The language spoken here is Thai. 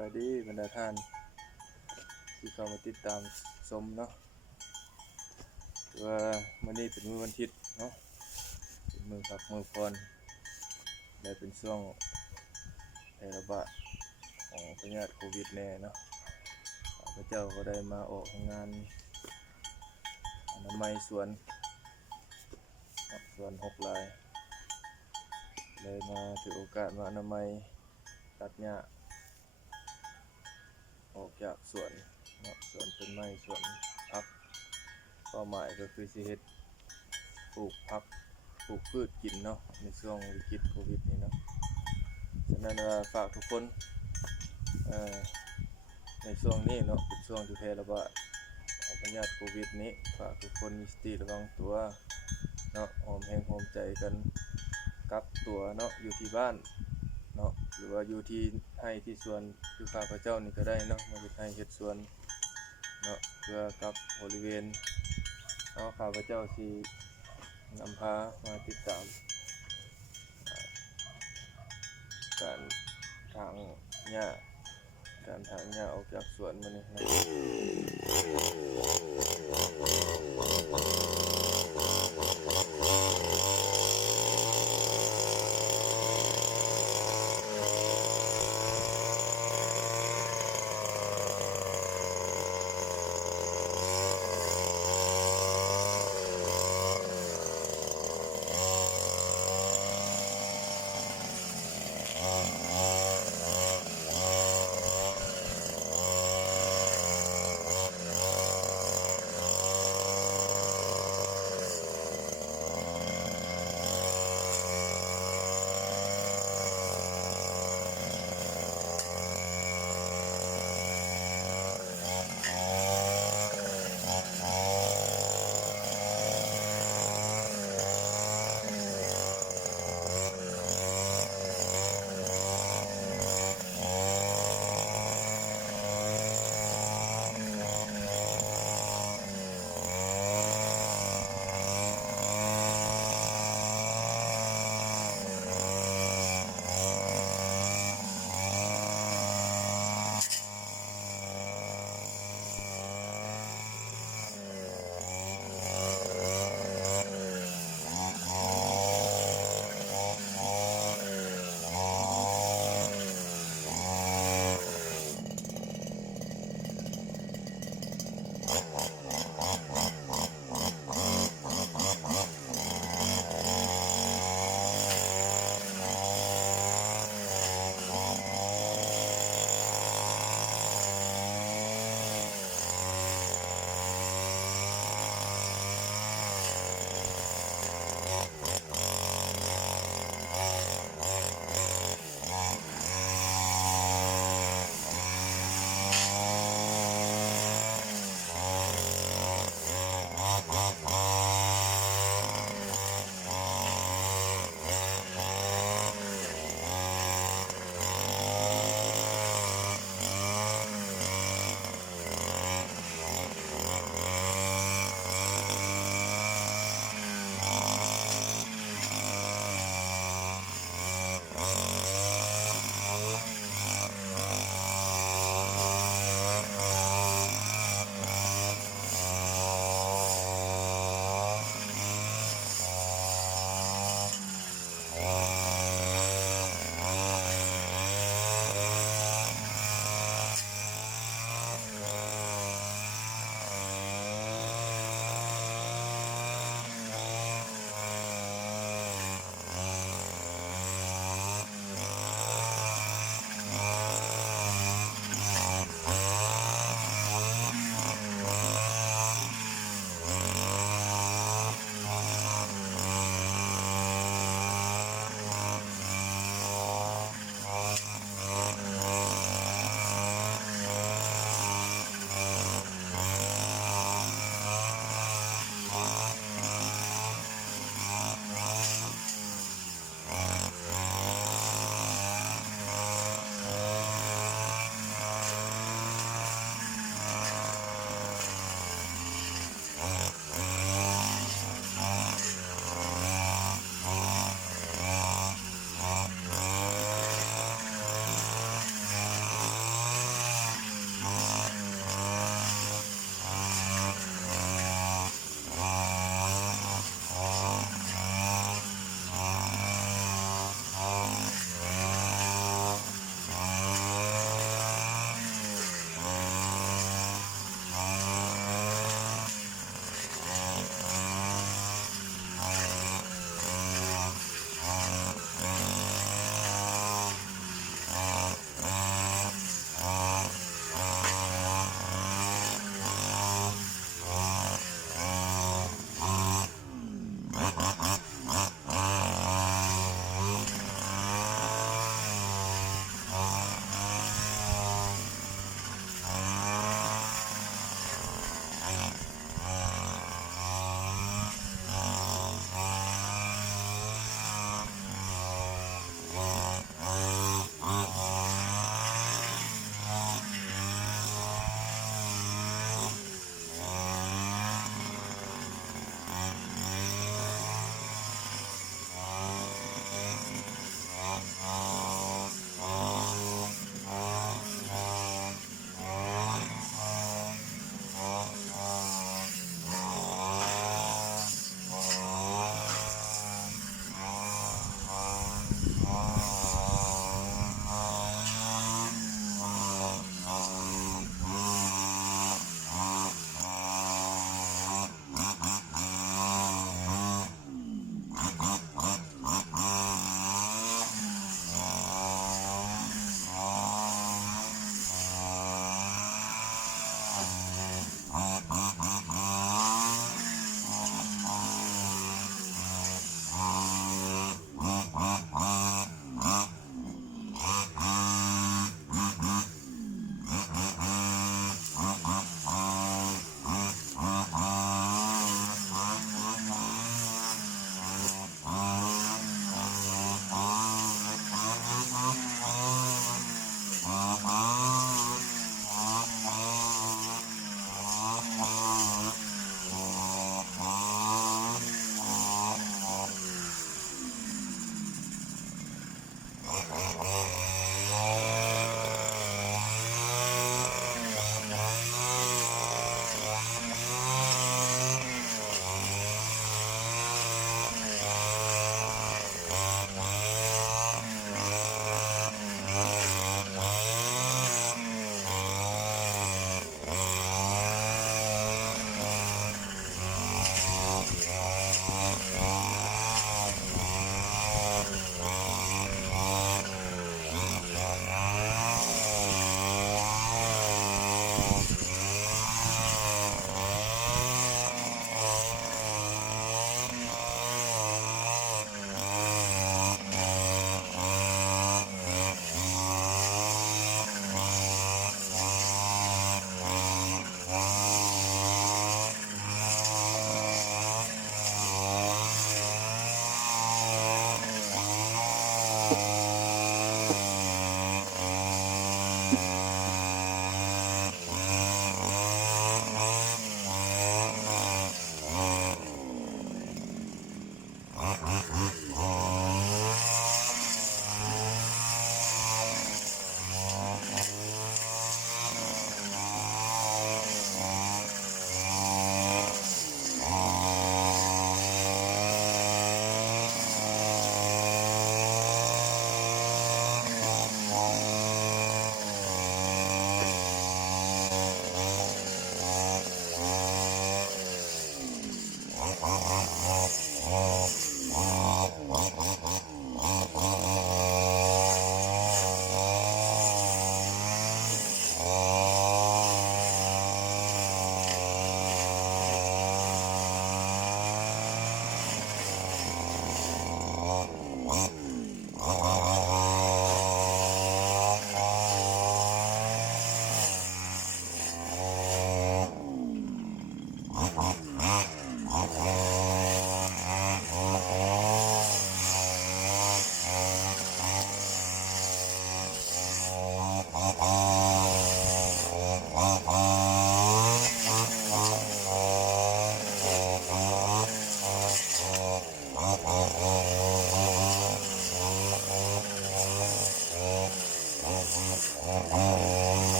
วัสดีบรรดาท่านที่เข้ามาติดตามชมเนาะว่ามื้อนี้เป็นมื้อวันอาทิตย์เนาะเป็นมื้อพักมื้อผ่อนและเป็นช่วงแพร่ระบาดของพยาธิโควิดแน่เนาะข้าพเจ้าก็ได้มาออกงานอนามัยสวน6 ลายเลยมาถือโอกาสมาอนามัยตัดหญ้าออกจากสวนเนาะสวนต้นไม้สวนผักเป้าหมายก็คือสิเฮ็ดปลูกผักปลูกพืชกินเนาะในช่วงวิกฤตโควิดนี้เนาะฉะนั้นฝากทุกคนในช่วงนี้เนาะเป็นช่วงที่แพร่ระบาดของพยาธิโควิดนี้ฝากทุกคนมีสติระวังตัวเนาะหอมแรงหอมใจกันกักตัวเนาะอยู่ที่บ้านเนาะหรือว่าอยู่ที่ให้ที่สวนคือข้าพเจ้านี่ก็ได้เนาะมาเฮ็ดให้เฮ็ดสวนเนาะเพื่อกับบริเวณเนาะข้าพเจ้าสินำพามาติดตามการถางหญ้าออกจากสวนมื้อนี้นะ